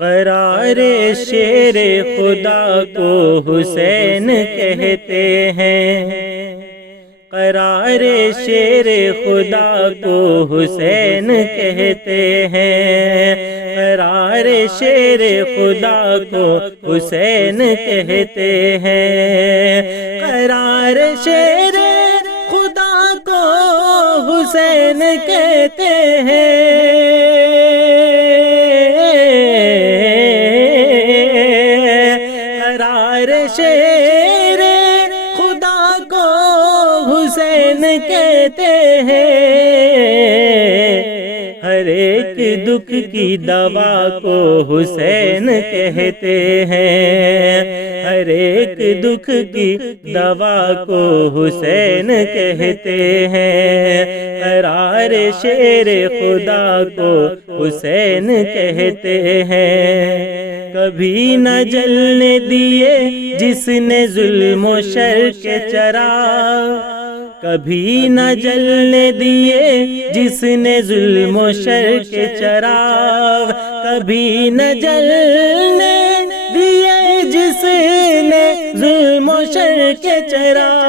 قرار شیر خدا کو حسین کہتے ہیں، قرار شیر خدا کو حسین کہتے ہیں، قرار شیر خدا کو حسین کہتے ہیں، قرار شیر خدا کو حسین کہتے ہیں، قرار شیر خدا کو حسین کہتے ہیں، ہر ایک دکھ کی دوا کو حسین کہتے ہیں، ہر ایک دکھ کی دوا کو حسین کہتے ہیں، قرار شیر خدا کو حسین کہتے ہیں، کبھی نہ جلنے دیے جس نے ظلم و شر کے چراغ، کبھی نہ جلنے دیے جس نے ظلم و شر کے چراغ، کبھی نہ جلنے دیے جس نے ظلم و شر کے چراغ،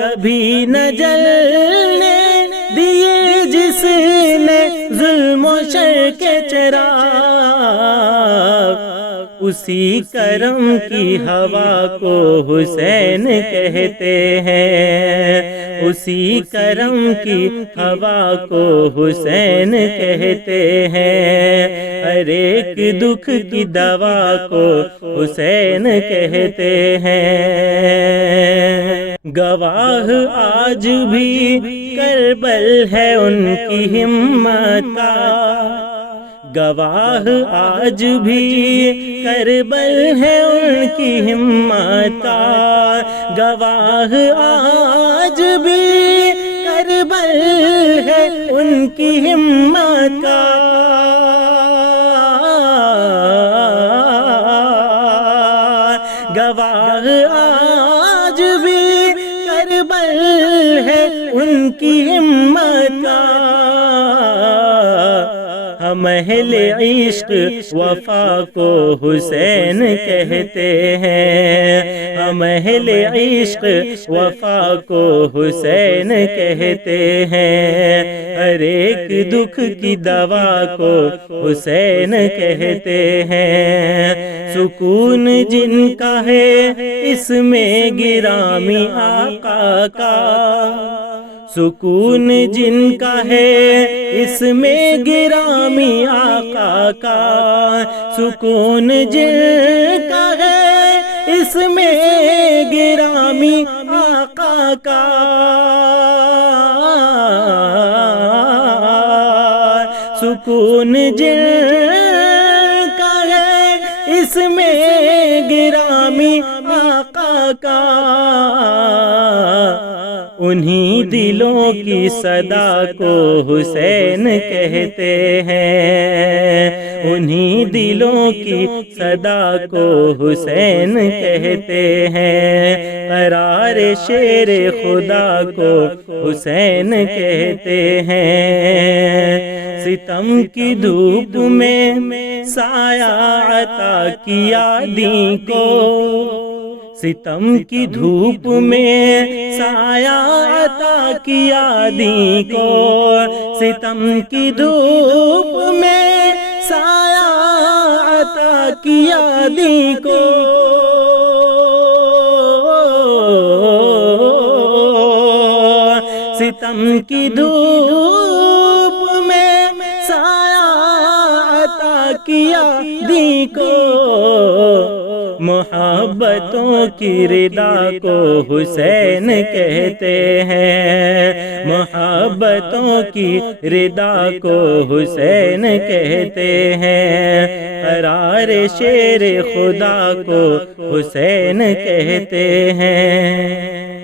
کبھی نہ جلنے دیے جس نے ظلم و شر کے چراغ، اسی کرم کی ہوا کو حسین کہتے ہیں، اسی کرم کی ہوا کو حسین کہتے ہیں، ہر ایک دکھ کی دوا کو حسین کہتے ہیں، گواہ آج بھی کربل ہے ان کی ہمت کا، گواہ آج بھی کربل ہے ان کی ہمت کا، گواہ آج بھی کربل ہے ان کی ہمت کا، گواہ آج بھی کربل ہے ان کی ہمت کا، ہم اہل عشق وفا کو حسین کہتے ہیں، ہم اہل عشق وفا کو حسین کہتے ہیں، ہر ایک دکھ کی دوا کو حسین کہتے ہیں، سکون جن کا ہے اس میں گرامی آقا کا، سکون جن کا ہے اس میں گرامی آقا کا، سکون جن کا ہے اس میں گرامی آقا کا، سکون جن کا ہے اس میں گرامی آقا کا، انہی دلوں کی صدا کو حسین کہتے ہیں، انہی دلوں کی صدا کو حسین کہتے ہیں، قرار شیر خدا کو حسین کہتے ہیں، ستم کی دھوپ میں سایہ عطا کیا دین کو، ستم کی دھوپ میں سایہ عطا کیا دین کو، ستم کی دھوپ میں سایہ عطا کیا دین کو، ستم کی دھوپ میں سایہ عطا کیا دین کو، محبتوں کی ردا کو حسین کہتے ہیں، محبتوں کی ردا کو حسین کہتے ہیں، قرار شیر خدا کو حسین کہتے ہیں۔